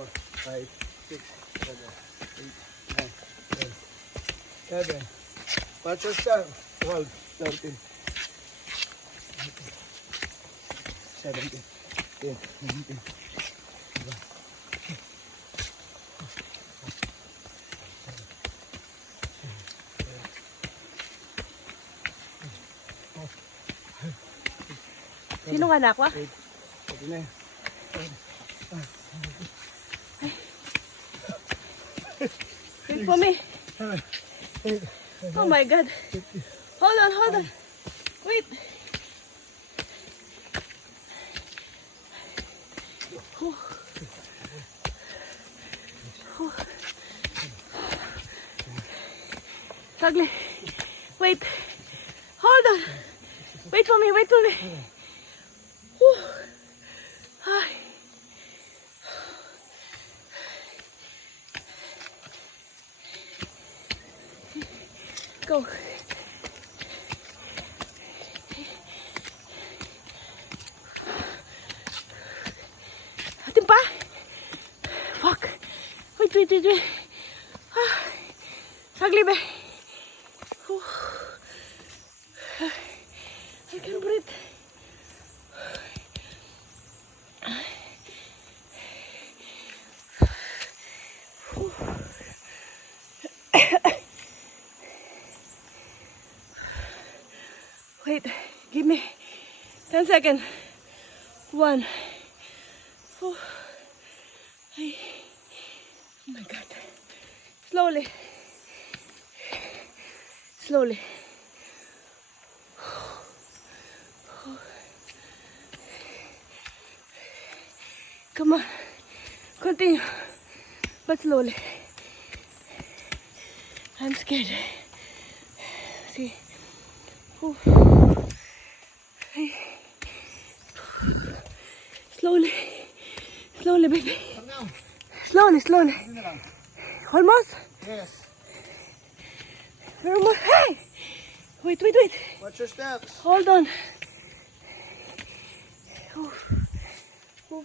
4, 5, 6, 7, 8, 9, 10, 11. Watch your step. 12, 13, 17, 18, 19. Sinong anak wa? Pwede na eh. Wait for me. Oh my God. Hold on, hold on. Wait. Oh. Oh. Ugly. Wait. Hold on. Wait for me, wait for me. Whew. Ay. Go. Atin pa? Fuck. Wait. Ah. Ugly ba? I can't breathe. Wait, give me 10 seconds. 1. Oh. Ay. Oh my God. Slowly. Slowly. Come on. Continue. But slowly. I'm scared. See. Ooh. Hey. Slowly. Slowly, baby. Slowly. Almost? Yes. Almost. Hey! Wait. Watch your steps. Hold on. Ooh. Ooh.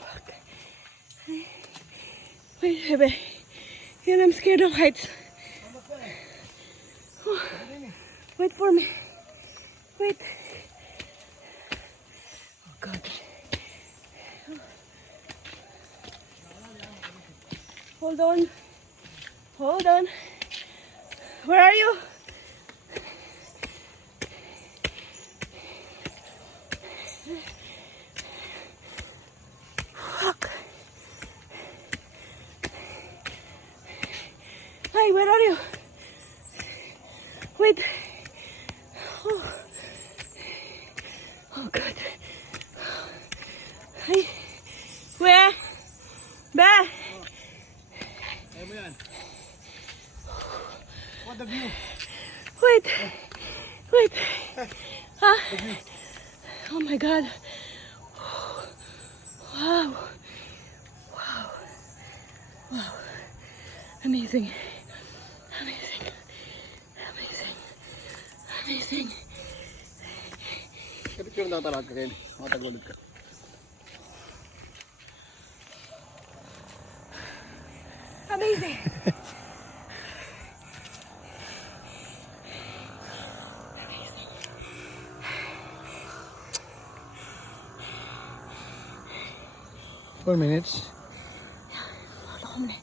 Fuck. Hey. Wait, baby. Here I'm scared of heights. Ooh. Wait for me. Wait. Oh God. Hold on. Where are you? Fuck. Hey, where are you? Wait. Oh God. Hey. Where? Ba? Kaya mo yan. What the view? Wait. Huh? Oh my God. Wow. Amazing. Kapit yung natalag ka rin. Matagulod ka. Amazing. 4 minutes. Wala ko muna.